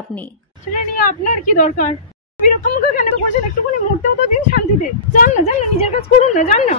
আপনি? সেটা নিয়ে আপনার কি দরকার? বিরক্ত মুখে কেন করছেন? একটুখানি মরতেও তো দিন শান্তিতে। যান না, নিজের কাজ করুন না, যান না।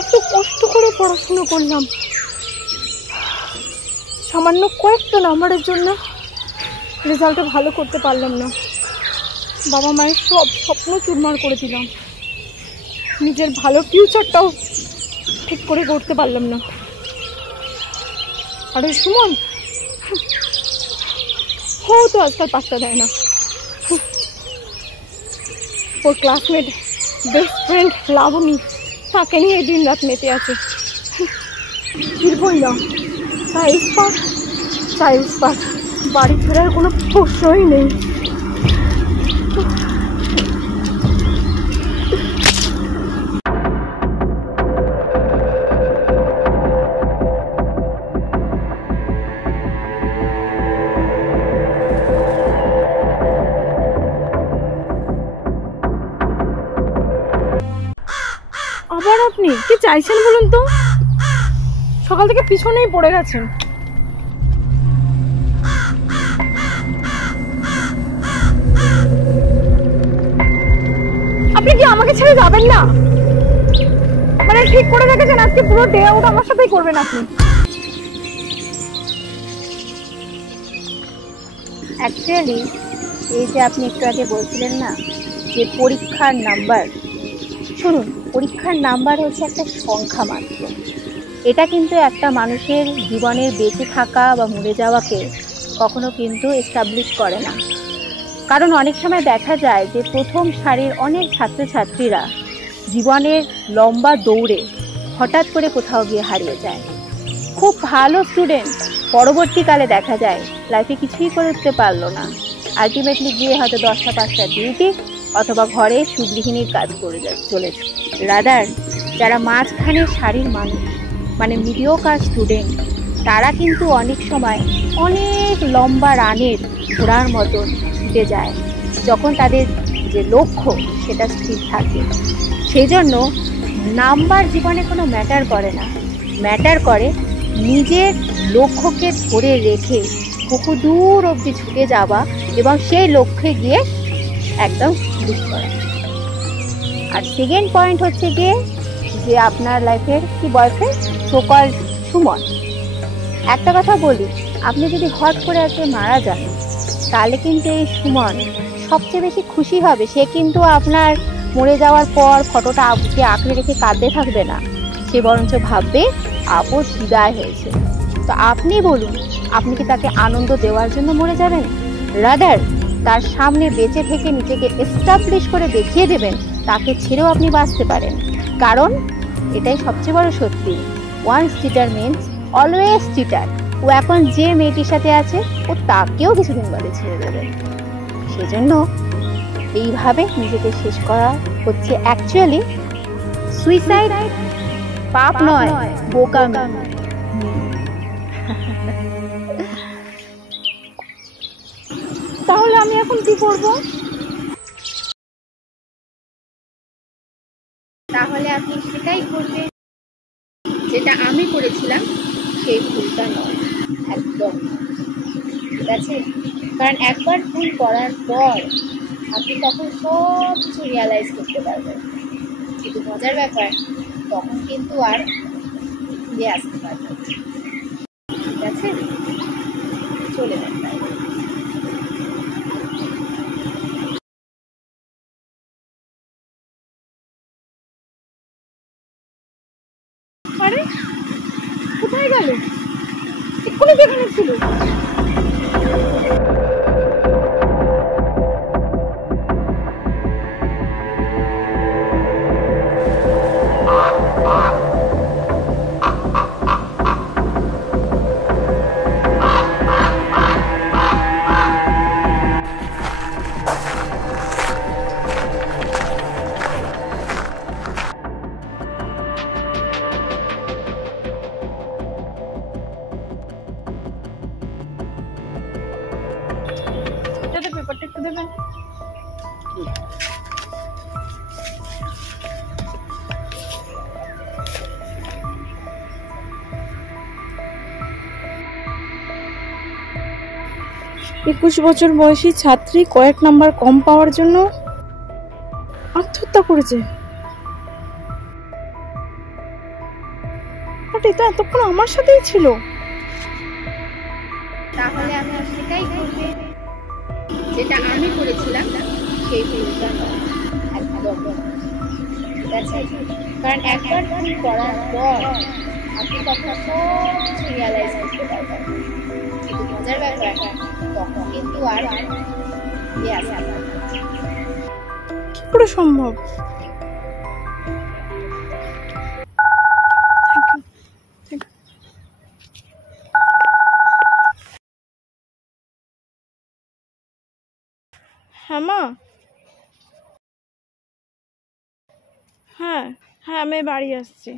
এত কষ্ট করে পড়াশোনা করলাম, সামান্য কয়েকটা নাম্বারের জন্য রেজাল্টটা ভালো করতে পারলাম না। বাবা মায়ের সব স্বপ্ন চুরমার করে দিলাম, নিজের ভালো ফিউচারটাও ঠিক করে করতে পারলাম না। আরে সুমন, ও তো আজকাল পাত্তা দেয় না। ওর ক্লাসমেট বেস্ট ফ্রেন্ড লাবণী, তাকে নিয়ে দিন রাত মেতে আছে। কি বললাম, চাই ইস্পাত, বাড়ি ফেরার কোনো প্রশ্নই নেই। আবার আপনি কি চাইছেন বলুন তো? সকাল থেকে পিছনেই পড়ে গেছেন। আপনি কি আমাকে ছেড়ে যাবেন না? মানে ঠিক করে রেখেছেন আজকে পুরো ডে আউট আমার সাথেই করবেন আপনি। অ্যাকচুয়ালি এই যে আপনি একটু আগে বলছিলেন না যে পরীক্ষার নাম্বার, শুনুন, পরীক্ষার নাম্বার হচ্ছে একটা সংখ্যা মাত্র। এটা কিন্তু একটা মানুষের জীবনের বেঁচে থাকা বা মরে যাওয়াকে কখনো কিন্তু এস্টাবলিশ করে না। কারণ অনেক সময় দেখা যায় যে প্রথম সারির অনেক ছাত্রছাত্রীরা জীবনের লম্বা দৌড়ে হঠাৎ করে কোথাও গিয়ে হারিয়ে যায়। খুব ভালো স্টুডেন্ট পরবর্তীকালে দেখা যায় লাইফে কিছুই করে উঠতে পারলো না, আলটিমেটলি গিয়ে হয়তো 10টা 5টা ডিউটি অথবা ঘরে সুগৃহিণীর কাজ করে চলেছে। রাদার যারা মাঝখানের সারির মানুষ, মানে মিডিওকার স্টুডেন্ট, তারা কিন্তু অনেক সময় অনেক লম্বা রানের ঘোড়ার মতন ছুটে যায় যখন তাদের যে লক্ষ্য সেটা স্থির থাকে। সেই জন্য নাম্বার জীবনে কোনো ম্যাটার করে না, ম্যাটার করে নিজের লক্ষ্যকে ধরে রেখে বহু দূর অবধি ছুটে যাওয়া এবং সেই লক্ষ্যে গিয়ে একদম স্থির করা। আর সেকেন্ড পয়েন্ট হচ্ছে গিয়ে যে আপনার লাইফের কি বয়ফ্রেন্ড সোকল সুমন, একটা কথা বলি, আপনি যদি হট করে আজকে মারা যান তাহলে কিন্তু এই সুমন সবচেয়ে বেশি খুশি হবে। সে কিন্তু আপনার মরে যাওয়ার পর ফটোটা আপুকে আঁকড়ে রেখে কাঁদতে থাকবে না, সে বরঞ্চ ভাববে আপু বিদায় হয়েছে। তো আপনি বলুন, আপনি কি তাকে আনন্দ দেওয়ার জন্য মরে যাবেন? রাদার তার সামনে বেঁচে থেকে নিজেকে এস্টাবলিশ করে দেখিয়ে দেবেন তাকে ছেড়েও আপনি বাঁচতে পারেন। কারণ এটাই সবচেয়ে বড় সত্যি, once cheater means always cheater. ও এখন যে মেয়েটির সাথে আছে ও তাকেও কিছুদিন বাদে ছেড়ে দেবে। সেজন্য এইভাবে নিজেকে শেষ করা হচ্ছে অ্যাকচুয়ালি সুইসাইড, পাপ নয়, বোকামি। তাহলে আমি এখন কি করব? তাহলে আপনি সেটাই করবেন যেটা আমি করেছিলাম, সেই ভুলটা নয়, একদম ঠিক আছে। কারণ একবার ভুল করার পর আপনি তখন সব কিছু রিয়ালাইজ করতে পারবেন, কিন্তু মজার ব্যাপার তখন কিন্তু আর ফিরে আসতে পারবেন। ঠিক আছে, চলে যান। আরে কোথায় গেল? এক্ষুনি যেখানে ছিল। দেবেন? 21 বছর বয়সী ছাত্রী কয়েক নাম্বার কম পাওয়ার জন্য আত্মহত্যা করেছে। বাট এটা এতক্ষণ আমার সাথেই ছিল। তাহলে আমি সেটাই করবে যেটা আমি করেছিলাম, সেই ভুলটা নয়, একদম। ঠিক আছে? কারণ একবার ভুল করার পর আপনি তখন সব কিছু রিয়ালাইজ করতে পারবেন। কিন্তু মজার ব্যাপার, তখন কিন্তু আর ইয়ে আসে না। কি করে সম্ভব? হ্যাঁ মা, হ্যাঁ হ্যাঁ আমি বাড়ি আসছি।